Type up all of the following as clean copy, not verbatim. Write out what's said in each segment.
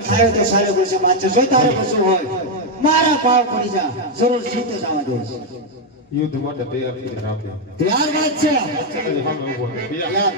સાહેબ તો સાહેબ છે માનશે જો તારે કશું હોય મારા પાવ પડી જા જરૂર જીતે જવા દે યુદ્ધ માટે તૈયાર થઈ રાખજો તૈયાર વાત છે યાર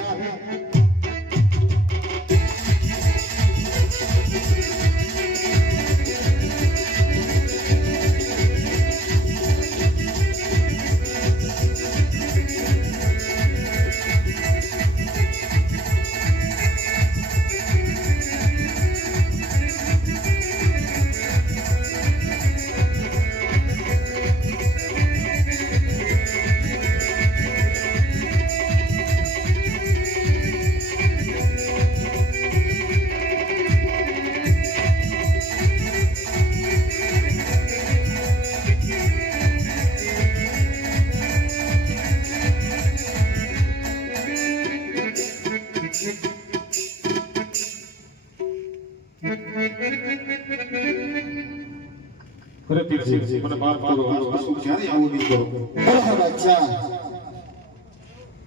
અરે પીરસી મને માફ કરો આ શું ક્યારે આવું નહીં કરો બરાબર અચ્છા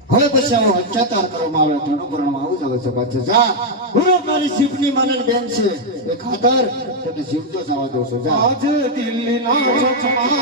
હવે પછી આવો અત્યાચાર કરવામાં આવે તેનું કરવામાં આવું જ આવે છે પાછું જા ગુરુ મારી શિવની માનન બેન છે એ ખાતર તેને જીવતો જવા દો છો જા આજ દિલ્હીના છમાર